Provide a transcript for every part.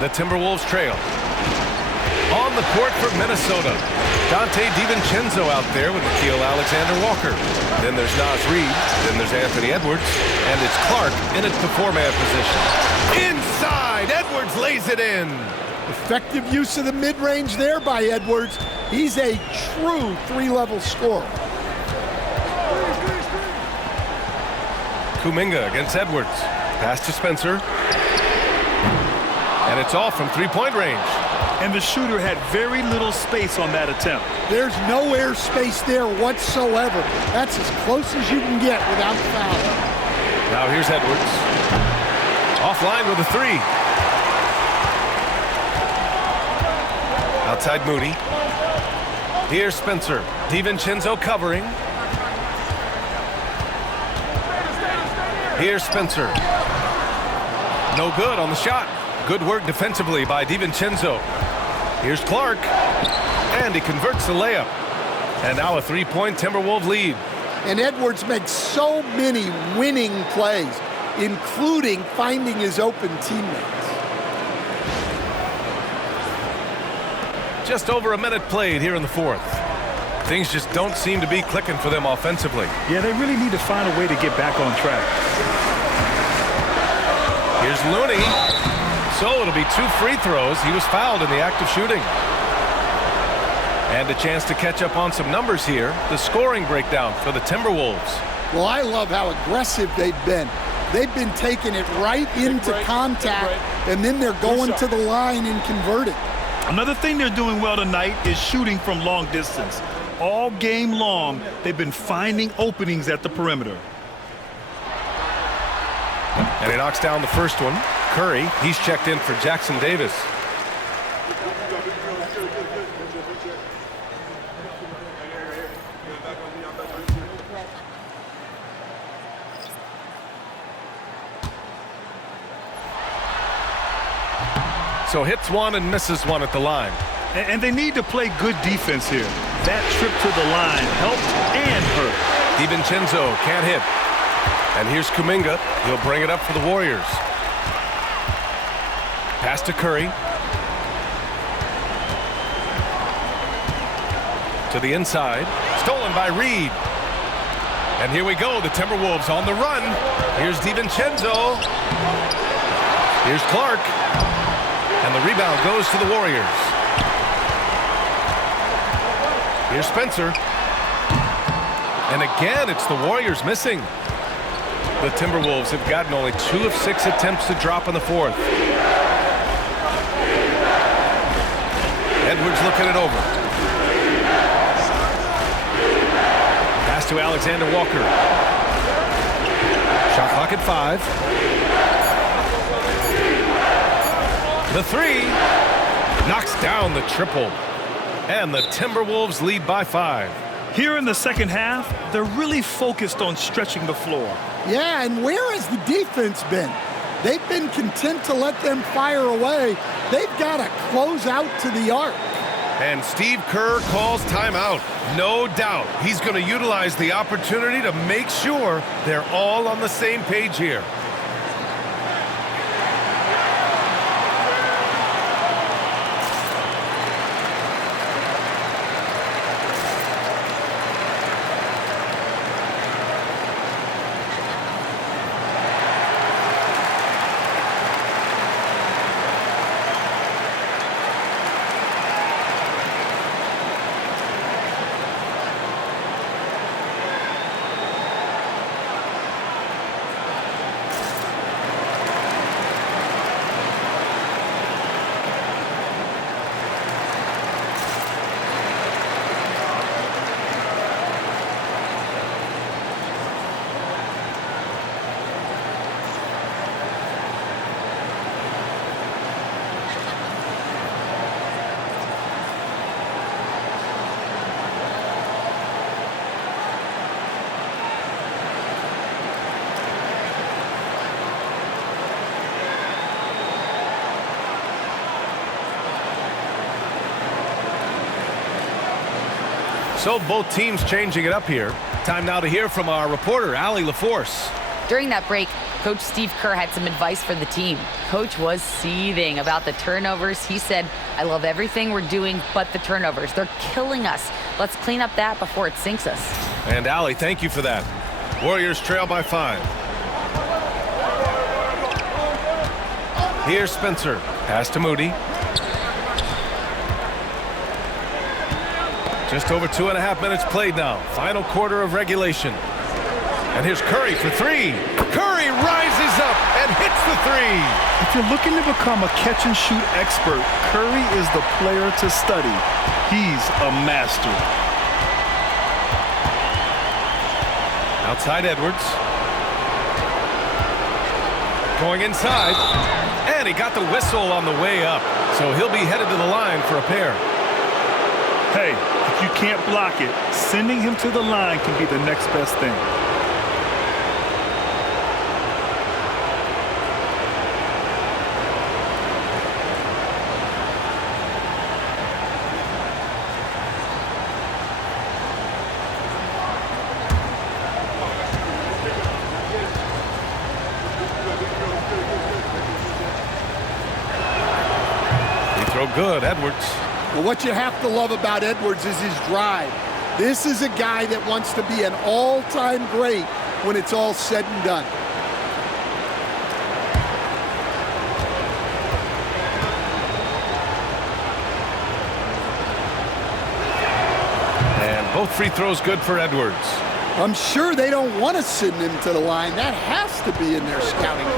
The Timberwolves trail. On the court for Minnesota, Dante DiVincenzo out there with Nickeil Alexander-Walker. Then there's Naz Reid. Then there's Anthony Edwards. And it's Clark in a four-man position. Inside, Edwards lays it in. Effective use of the mid-range there by Edwards. He's a true three-level scorer. Kuminga against Edwards. Pass to Spencer. And it's off from three-point range. And the shooter had very little space on that attempt. There's no air space there whatsoever. That's as close as you can get without the foul. Now here's Edwards. Offline with a three. Outside Moody. Here's Spencer. DiVincenzo covering. Here's Spencer. No good on the shot. Good work defensively by DiVincenzo. Here's Clark. And he converts the layup. And now a three-point Timberwolves lead. And Edwards makes so many winning plays, including finding his open teammates. Just over a minute played here in the fourth. Things just don't seem to be clicking for them offensively. Yeah, they really need to find a way to get back on track. Here's Looney. So it'll be two free throws. He was fouled in the act of shooting. And a chance to catch up on some numbers here. The scoring breakdown for the Timberwolves. Well, I love how aggressive they've been. They've been taking it right into contact, and then they're going to the line and converting. Another thing they're doing well tonight is shooting from long distance. All game long, they've been finding openings at the perimeter. And he knocks down the first one. Curry, he's checked in for Jackson Davis. So hits one and misses one at the line. And they need to play good defense here. That trip to the line helped and hurt. DiVincenzo can't hit. And here's Kuminga. He'll bring it up for the Warriors. Pass to Curry. To the inside. Stolen by Reid. And here we go. The Timberwolves on the run. Here's DiVincenzo. Here's Clark. And the rebound goes to the Warriors. Here's Spencer. And again, it's the Warriors missing. The Timberwolves have gotten only 2 of 6 attempts to drop in the fourth. Edwards looking it over. Pass to Alexander-Walker. Shot clock at 5. The three knocks down the triple. And the Timberwolves lead by 5. Here in the second half, they're really focused on stretching the floor. Yeah, and where has the defense been? They've been content to let them fire away. They've got to close out to the arc. And Steve Kerr calls timeout. No doubt he's going to utilize the opportunity to make sure they're all on the same page here. So both teams changing it up here. Time now to hear from our reporter, Allie LaForce. During that break, Coach Steve Kerr had some advice for the team. Coach was seething about the turnovers. He said, I love everything we're doing but the turnovers. They're killing us. Let's clean up that before it sinks us. And Allie, thank you for that. Warriors trail by 5. Here's Spencer. Pass to Moody. Just over 2.5 minutes played now. Final quarter of regulation. And here's Curry for 3. Curry rises up and hits the 3. If you're looking to become a catch-and-shoot expert, Curry is the player to study. He's a master. Outside Edwards. Going inside. And he got the whistle on the way up. So he'll be headed to the line for a pair. Hey, if you can't block it, sending him to the line can be the next best thing. Good, Edwards. Well, what you have to love about Edwards is his drive. This is a guy that wants to be an all-time great when it's all said and done. And both free throws good for Edwards. I'm sure they don't want to send him to the line. That has to be in their scouting.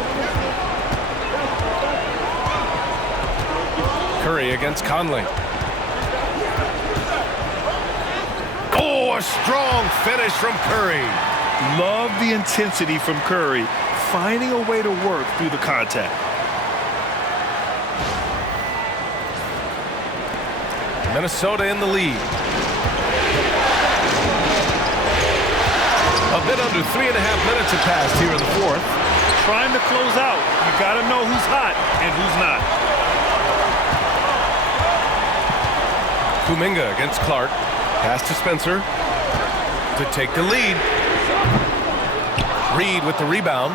Curry against Conley. Oh, a strong finish from Curry. Love the intensity from Curry, finding a way to work through the contact. Minnesota in the lead. A bit under 3.5 minutes have passed here in the 4th. Trying to close out. You got to know who's hot and who's not. Kuminga against Clark. Pass to Spencer to take the lead. Reed with the rebound.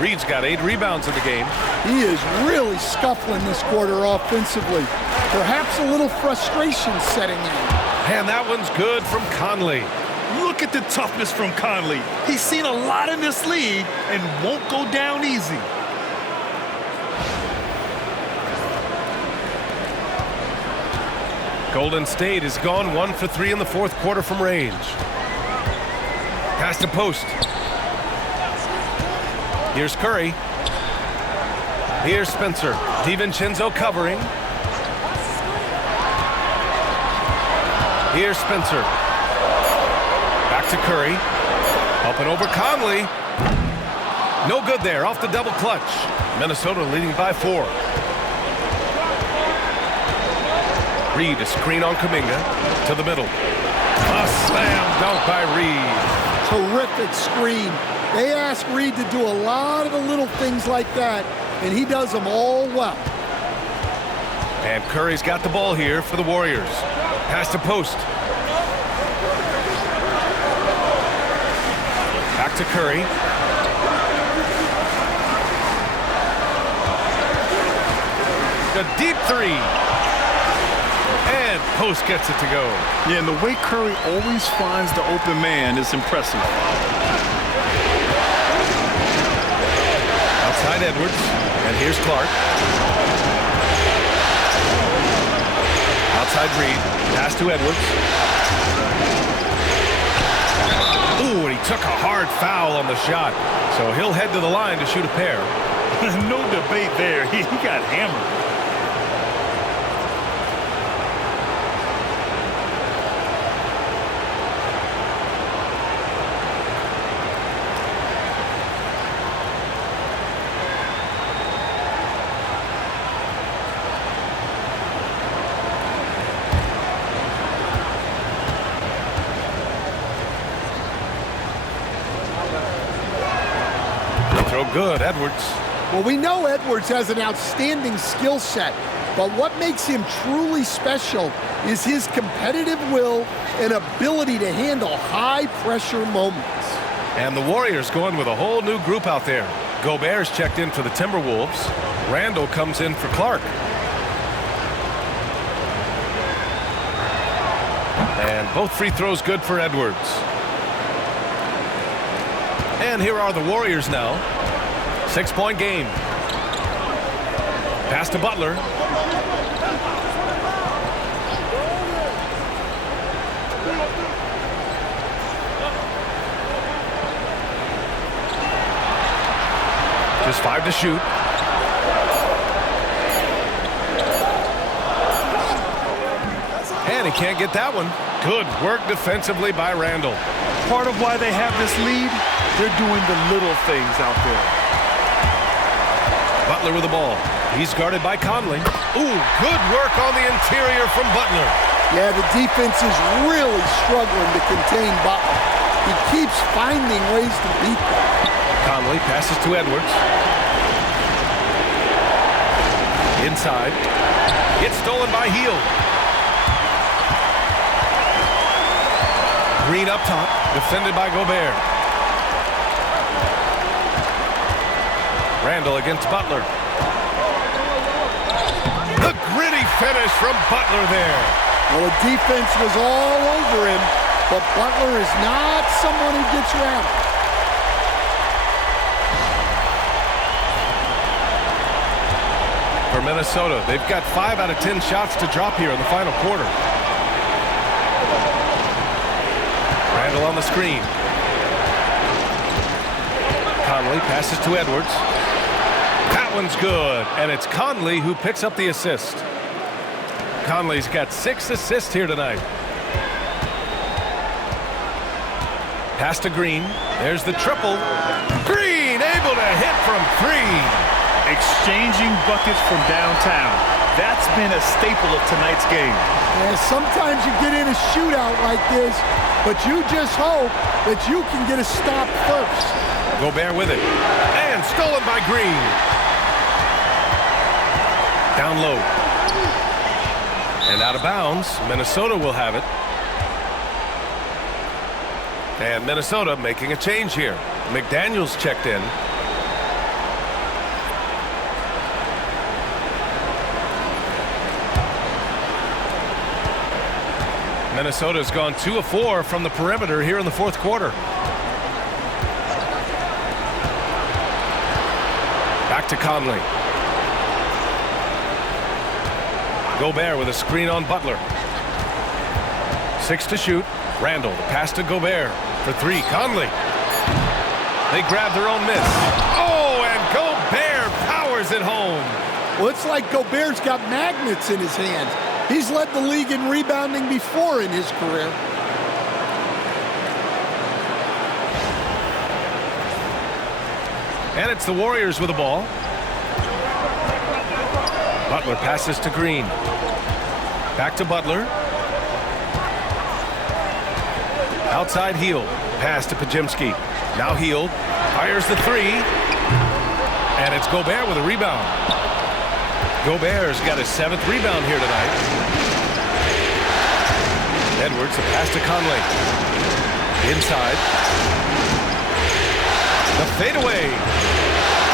Reed's got 8 rebounds in the game. He is really scuffling this quarter offensively. Perhaps a little frustration setting in. And that one's good from Conley. Look at the toughness from Conley. He's seen a lot in this league and won't go down easy. Golden State is gone 1 for 3 in the 4th quarter from range. Pass to post. Here's Curry. Here's Spencer. DiVincenzo covering. Here's Spencer. Back to Curry. Up and over Conley. No good there. Off the double clutch. Minnesota leading by 4. Reed, a screen on Kuminga to the middle. A slam dunk by Reed. Terrific screen. They ask Reed to do a lot of the little things like that, and he does them all well. And Curry's got the ball here for the Warriors. Pass to post. Back to Curry. A deep 3. And post gets it to go. Yeah, and the way Curry always finds the open man is impressive. Outside Edwards. And here's Clark. Outside Reed. Pass to Edwards. Ooh, and he took a hard foul on the shot. So he'll head to the line to shoot a pair. No debate there. He got hammered. Good, Edwards. Well, we know Edwards has an outstanding skill set, but what makes him truly special is his competitive will and ability to handle high-pressure moments. And the Warriors going with a whole new group out there. Gobert's checked in for the Timberwolves. Randall comes in for Clark. And both free throws good for Edwards. And here are the Warriors now. 6-point game. Pass to Butler. Just 5 to shoot. And he can't get that one. Good work defensively by Randall. Part of why they have this lead, they're doing the little things out there. Butler with the ball. He's guarded by Conley. Ooh, good work on the interior from Butler. Yeah, the defense is really struggling to contain Butler. He keeps finding ways to beat them. Conley passes to Edwards. Inside. Gets stolen by Hield. Green up top, defended by Gobert. Randall against Butler. The gritty finish from Butler there. Well, the defense was all over him, but Butler is not someone who gets rattled. For Minnesota, they've got 5 out of 10 shots to drop here in the final quarter. Randall on the screen. Conley passes to Edwards. That one's good, and it's Conley who picks up the assist. Conley's got 6 assists here tonight. Pass to Green. There's the triple. Green able to hit from 3. Exchanging buckets from downtown. That's been a staple of tonight's game. Yeah, sometimes you get in a shootout like this, but you just hope that you can get a stop first. Gobert with it. And stolen by Green. Down low. And out of bounds. Minnesota will have it. And Minnesota making a change here. McDaniels checked in. Minnesota's gone 2 of 4 from the perimeter here in the fourth quarter. Back to Conley. Gobert with a screen on Butler. 6 to shoot. Randall, the pass to Gobert for 3. Conley. They grab their own miss. Oh, and Gobert powers it home. Well, it's like Gobert's got magnets in his hands. He's led the league in rebounding before in his career. And it's the Warriors with the ball. Butler passes to Green. Back to Butler. Outside Hield. Pass to Pajimski. Now Hield fires the 3. And it's Gobert with a rebound. Gobert's got his 7th rebound here tonight. Edwards, a pass to Conley. Inside. The fadeaway.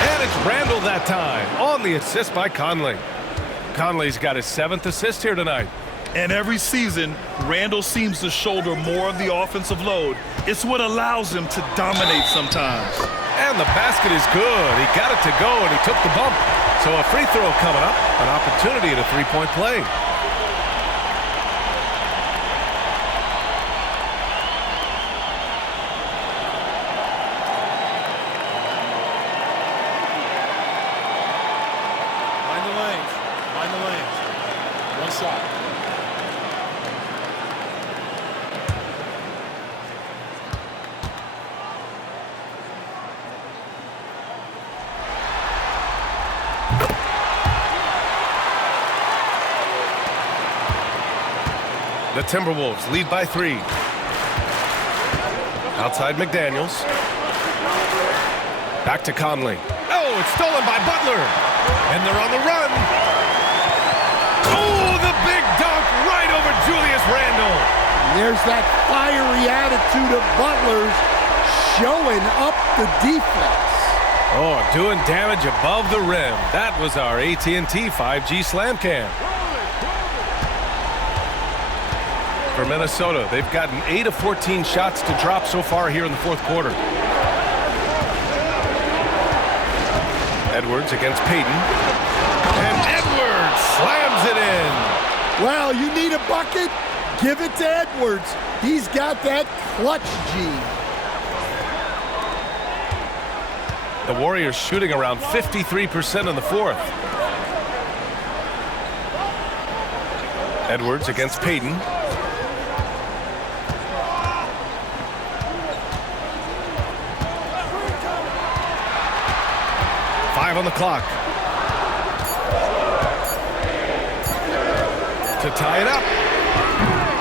And it's Randall that time on the assist by Conley. Conley's got his 7th assist here tonight. And every season, Randall seems to shoulder more of the offensive load. It's what allows him to dominate sometimes. And the basket is good. He got it to go, and he took the bump. So a free throw coming up, an opportunity at a 3-point play. Mind the lanes. Mind the lanes. One side. The Timberwolves lead by 3. Outside McDaniels. Back to Conley. Oh, it's stolen by Butler. And they're on the run. Oh, the big dunk right over Julius Randle. And there's that fiery attitude of Butler's. showing up the defense. Oh, doing damage above the rim. That was our AT&T 5G Slam Cam. For Minnesota, they've gotten 8 of 14 shots to drop so far here in the fourth quarter. Edwards against Payton. And Edwards slams it in. Well, you need a bucket? Give it to Edwards. He's got that clutch gene. The Warriors shooting around 53% in the fourth. Edwards against Payton. On the clock to tie it up,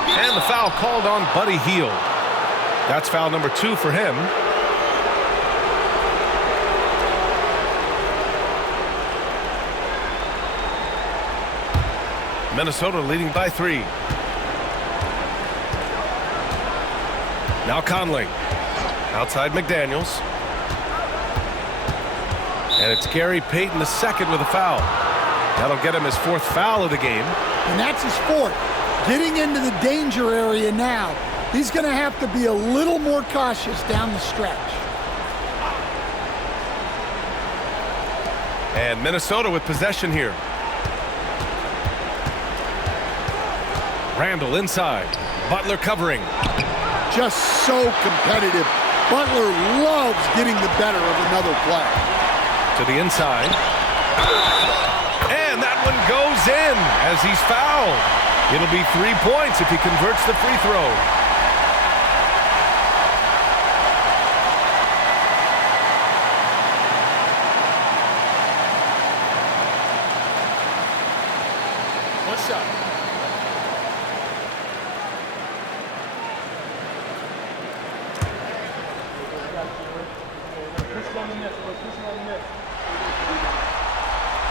and the foul called on Buddy Hield. That's foul number 2 for him. Minnesota leading by 3. Now Conley outside McDaniels. And it's Gary Payton II with a foul. That'll get him his 4th foul of the game. And that's his 4th. Getting into the danger area now. He's going to have to be a little more cautious down the stretch. And Minnesota with possession here. Randall inside. Butler covering. Just so competitive. Butler loves getting the better of another player. To the inside. And that one goes in as he's fouled. It'll be 3 points if he converts the free throw. One shot.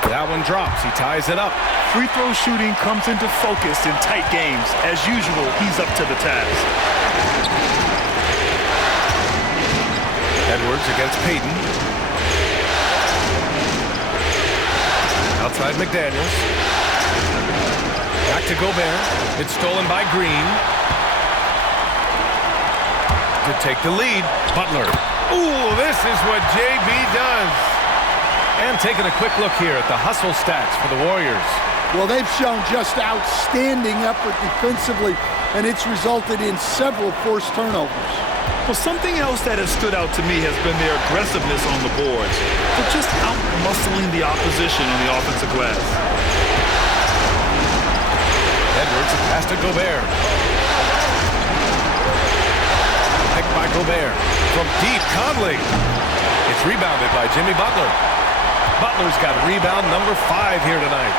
That one drops. He ties it up. Free throw shooting comes into focus in tight games. As usual, he's up to the task. Edwards against Payton. Outside McDaniels. Back to Gobert. It's stolen by Green. To take the lead, Butler. Ooh, this is what JB does. And taking a quick look here at the hustle stats for the Warriors. Well, they've shown just outstanding effort defensively, and it's resulted in several forced turnovers. Well, something else that has stood out to me has been their aggressiveness on the boards. They're just out-muscling the opposition on the offensive glass. Edwards pass to Gobert. Picked by Gobert. From deep, Conley. It's rebounded by Jimmy Butler. Butler's got rebound number 5 here tonight.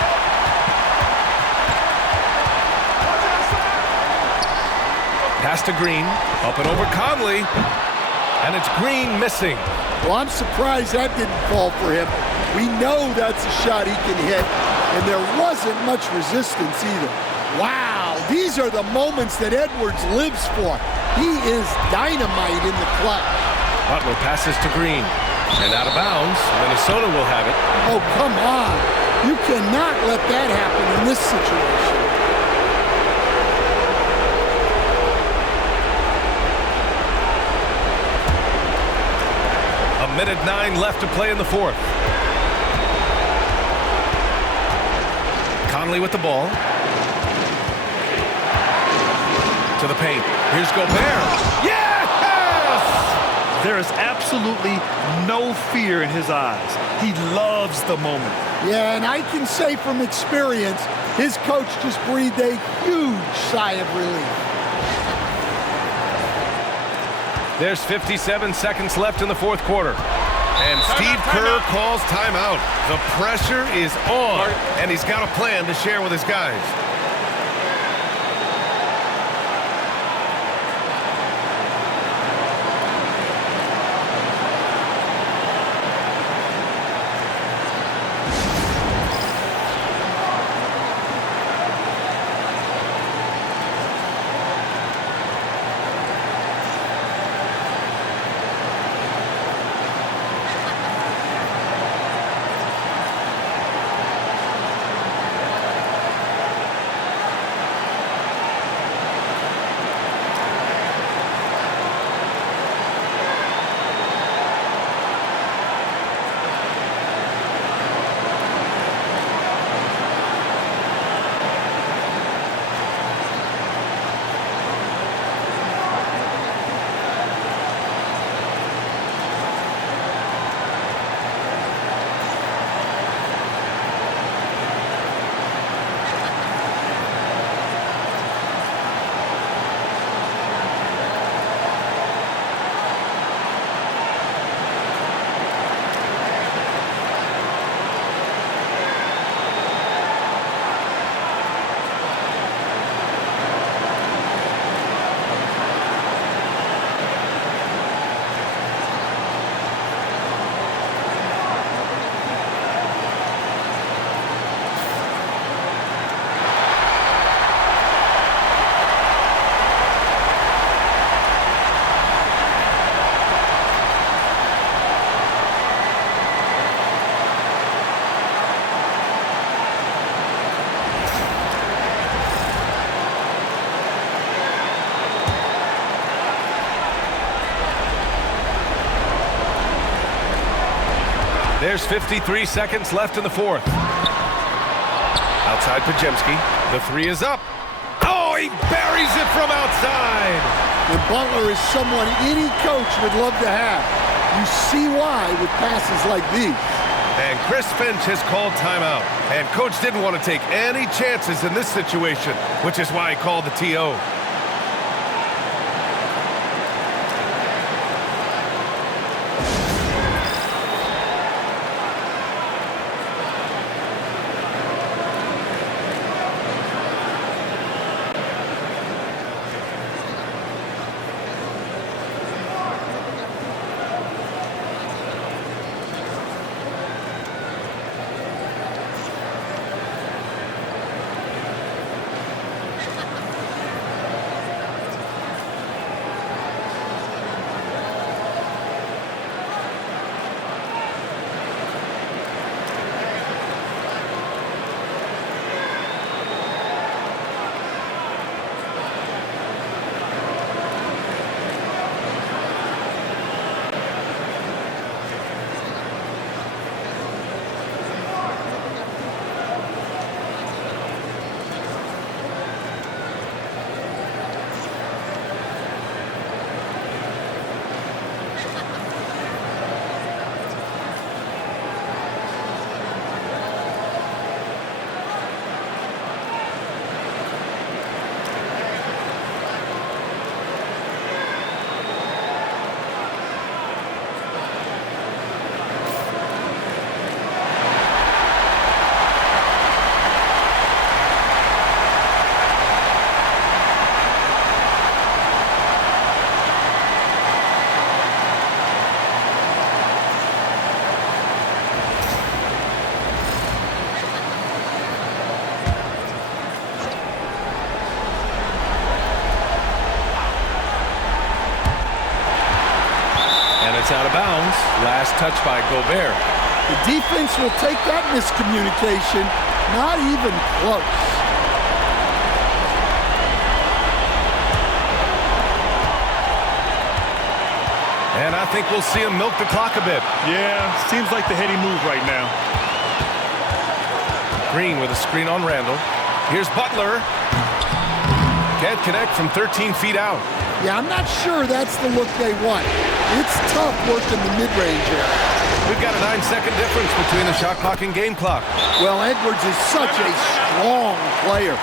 Pass to Green. Up and over Conley. And it's Green missing. Well, I'm surprised that didn't fall for him. We know that's a shot he can hit, and there wasn't much resistance either. Wow, these are the moments that Edwards lives for. He is dynamite in the clutch. Butler passes to Green. And out of bounds, Minnesota will have it. Oh, come on. You cannot let that happen in this situation. A minute 9 left to play in the fourth. Conley with the ball. To the paint. Here's Gobert. Yes! There is absolutely no fear in his eyes. He loves the moment. Yeah, and I can say from experience, his coach just breathed a huge sigh of relief. There's 57 seconds left in the fourth quarter. And Steve Kerr calls timeout. The pressure is on, and he's got a plan to share with his guys. There's 53 seconds left in the fourth. Outside Pajemski. The three is up. Oh, he buries it from outside. And Butler is someone any coach would love to have. You see why with passes like these. And Chris Finch has called timeout. And coach didn't want to take any chances in this situation, which is why he called the TO. It's out of bounds. Last touch by Gobert. The defense will take that miscommunication. Not even close. And I think we'll see him milk the clock a bit. Yeah, seems like the heady move right now. Green with a screen on Randall. Here's Butler. Can't connect from 13 feet out. Yeah, I'm not sure that's the look they want. It's tough working the mid-range area. We've got a 9-second difference between the shot clock and game clock. Well, Edwards is such a strong player.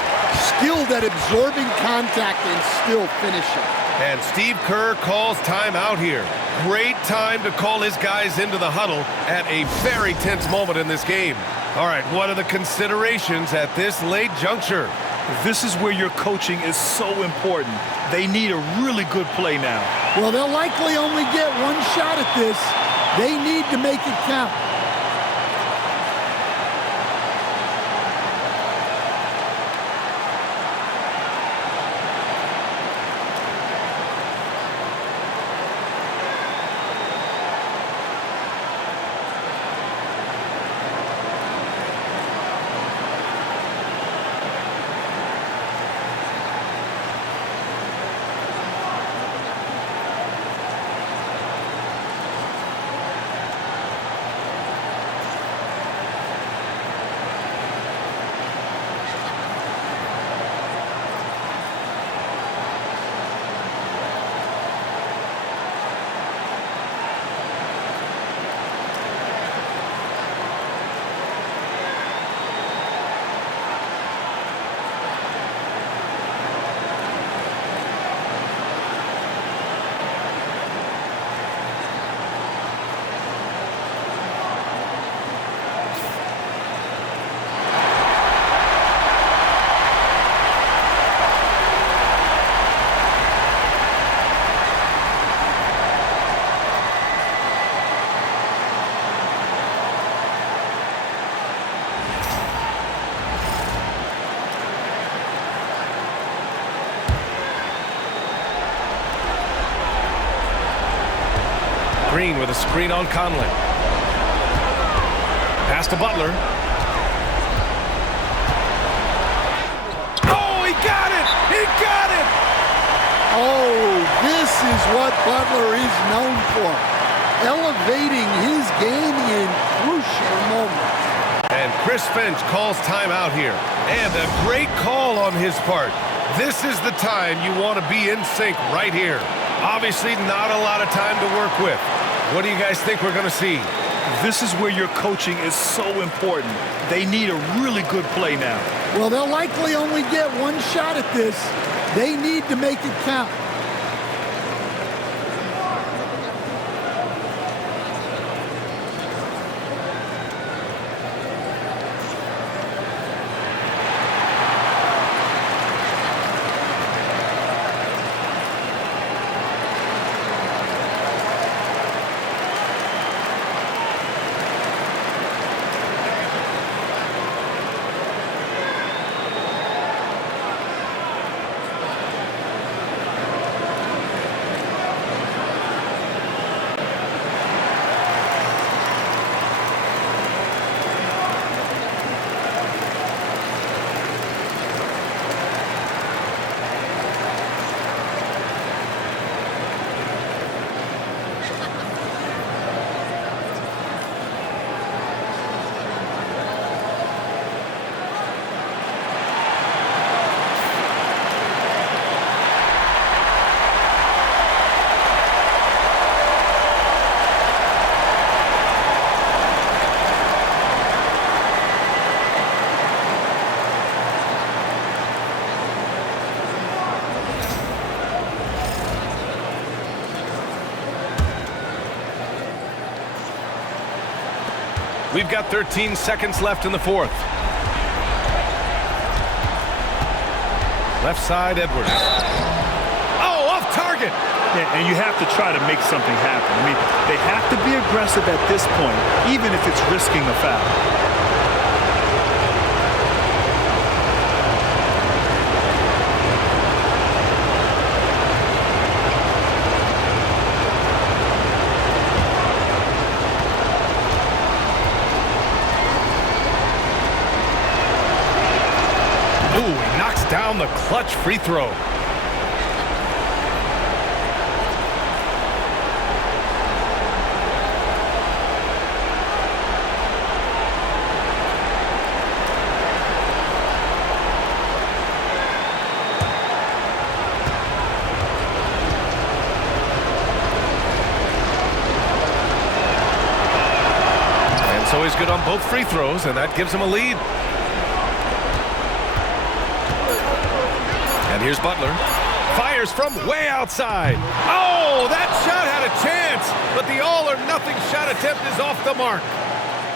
Skilled at absorbing contact and still finishing. And Steve Kerr calls timeout here. Great time to call his guys into the huddle at a very tense moment in this game. All right, what are the considerations at this late juncture? This is where your coaching is so important. They need a really good play now. Well, they'll likely only get one shot at this. They need to make it count. Green with a screen on Conley. Pass to Butler. Oh, he got it! He got it! Oh, this is what Butler is known for. Elevating his game in crucial Chris Finch calls timeout here. And a great call on his part. This is the time you want to be in sync right here. Obviously, not a lot of time to work with. What do you guys think we're going to see? This is where your coaching is so important. They need a really good play now. Well, they'll likely only get one shot at this. They need to make it count. We've got 13 seconds left in the fourth. Left side, Edwards. Oh, off target! Yeah, and you have to try to make something happen. I mean, they have to be aggressive at this point, even if it's risking a foul. Ooh, he knocks down the clutch free throw. And so he's good on both free throws, and that gives him a lead. And here's Butler. Fires from way outside. Oh, that shot had a chance, but the all-or-nothing shot attempt is off the mark.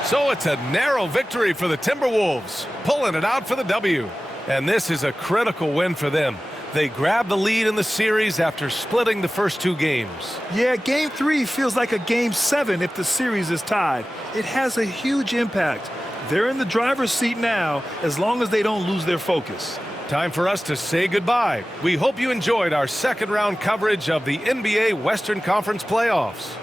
So it's a narrow victory for the Timberwolves, pulling it out for the W. And this is a critical win for them. They grab the lead in the series after splitting the first two games. Yeah, Game 3 feels like a Game 7 if the series is tied. It has a huge impact. They're in the driver's seat now as long as they don't lose their focus. Time for us to say goodbye. We hope you enjoyed our second round coverage of the NBA Western Conference playoffs.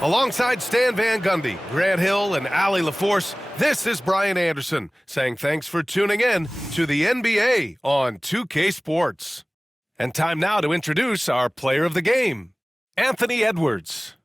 Alongside Stan Van Gundy, Grant Hill, and Allie LaForce, this is Brian Anderson saying thanks for tuning in to the NBA on 2K Sports. And time now to introduce our player of the game, Anthony Edwards.